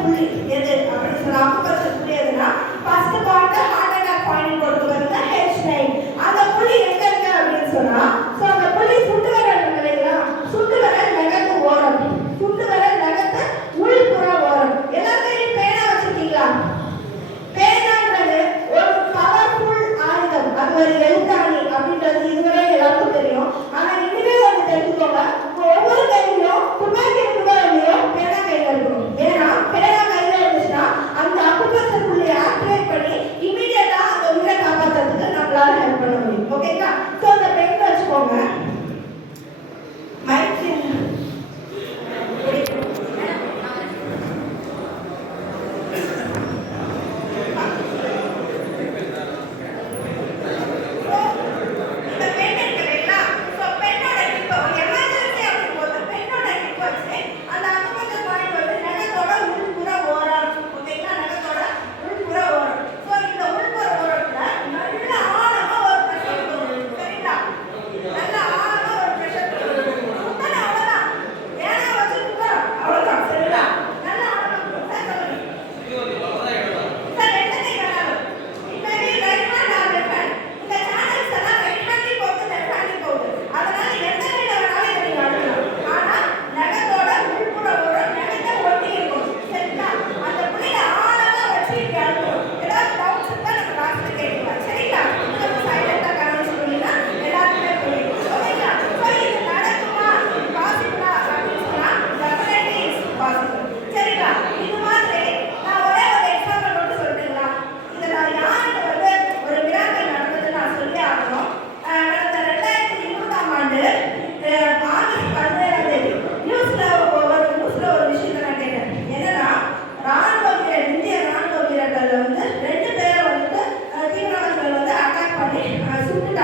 அப்படின்னு அப்படி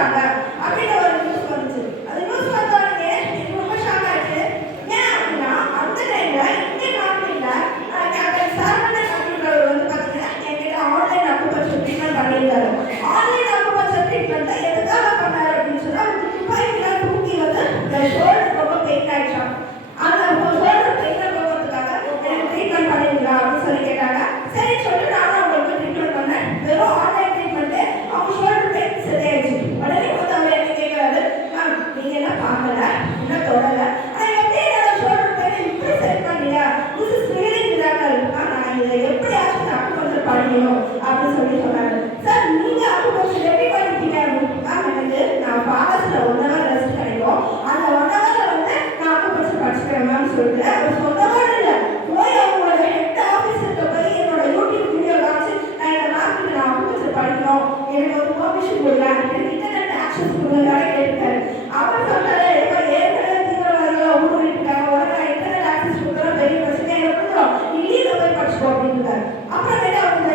আমরা வாங்கல இன்னும் தொடல ஆனா எப்படி என்னால சொல்ற பேரை இப்படி அந்த ஒன் ஹவர்ல வந்து நான் அக்குபஞ்சர் படிச்சுக்கிறேன் மேம் சொல்லிட்டு அவர் అప్పుడు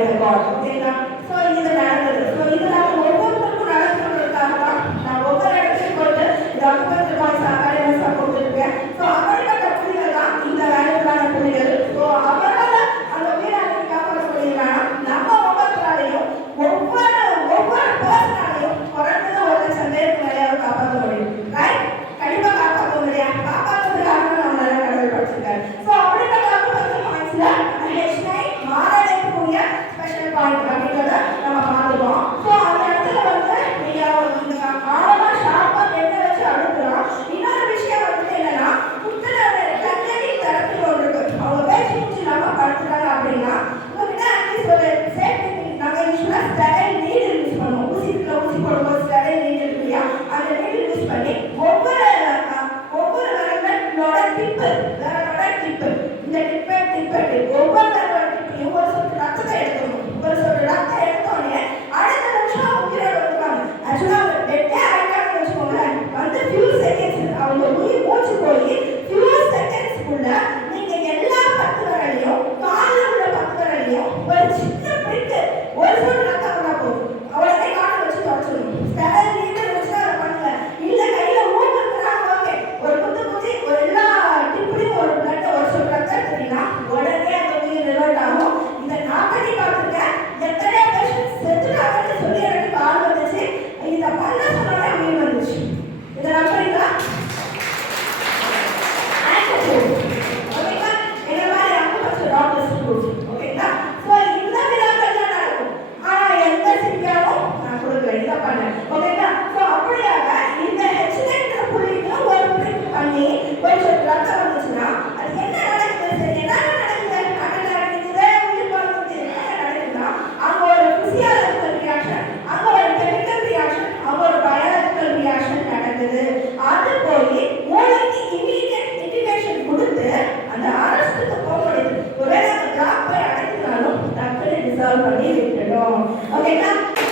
Giờ bỏ. ओके ना